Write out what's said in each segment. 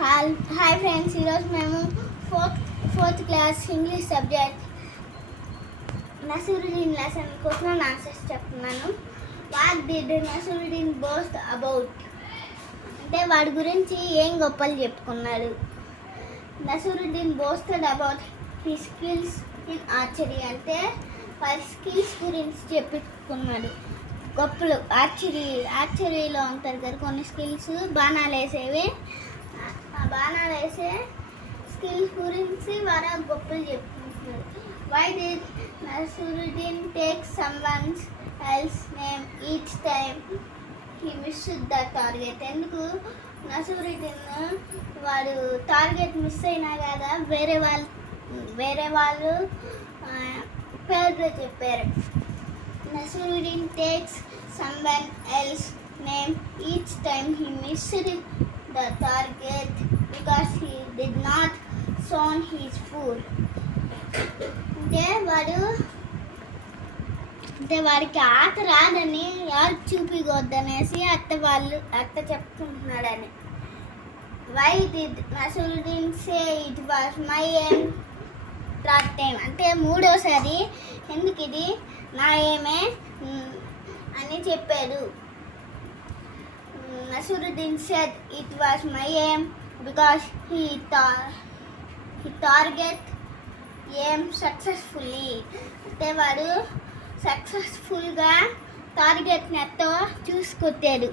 Hi friends, ఈరోజు మేము fourth class English subject Nasruddin lesson question answers చెప్తున్నాను. What did Nasruddin boast about అంటే వాడి గురించి ఏం గొప్పలు చెప్పుకున్నాడు. Nasruddin boasted about his skills in archery అంటే వాడి స్కిల్స్ గురించి చెప్పుకున్నాడు. గొప్పలు ఆర్చరీలో ఉంటారు కదా కొన్ని స్కిల్స్, బాణాలు వేసేవి. ఆ బాణాలు వేసే స్కిల్స్ గురించి వారు గొప్పలు చెప్పుకుంటున్నారు. Why did Nasruddin take someone else name each time he missed the target? ఎందుకు నసరుద్దీన్ వాడు టార్గెట్ మిస్ అయినా కదా వేరే వాళ్ళు పేరు చెప్పారు. Nasruddin takes someone else's name each time he missed the target because he did not sow his food. వాడికి ఆట రాదని ఎవరికి చూపించొద్దనేసి అత్త చెప్తున్నాడని. Why did Nasruddin say it was my aim third time అంటే మూడోసారి ఎందుకు ఇది నా ఏమే అని చెప్పాడు. Nasruddin said it was my aim because he target aim successfully అంటే వాడు సక్సెస్ఫుల్గా టార్గెట్ని ఎంతో చూసుకొట్టాడు.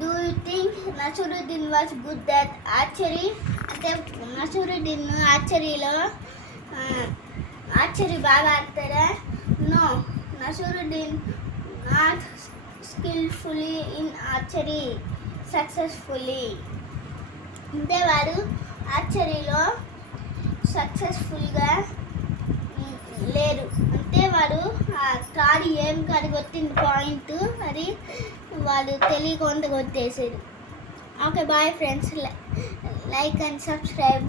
Do you think Nasruddin was good at archery అంటే నసరుద్దీన్ ఆర్చరీ బాగా ఆడతాడా? No, Nasruddin not skilfully in archery successfully అంటే వాడు ఆర్చరీలో సక్సెస్ఫుల్గా లేరు. అంటే వాడు తాడి ఏం కొట్టిన పాయింట్ అది వాడు తెలియకుండా కొట్టేసాడు. Okay, bye friends, like and subscribe.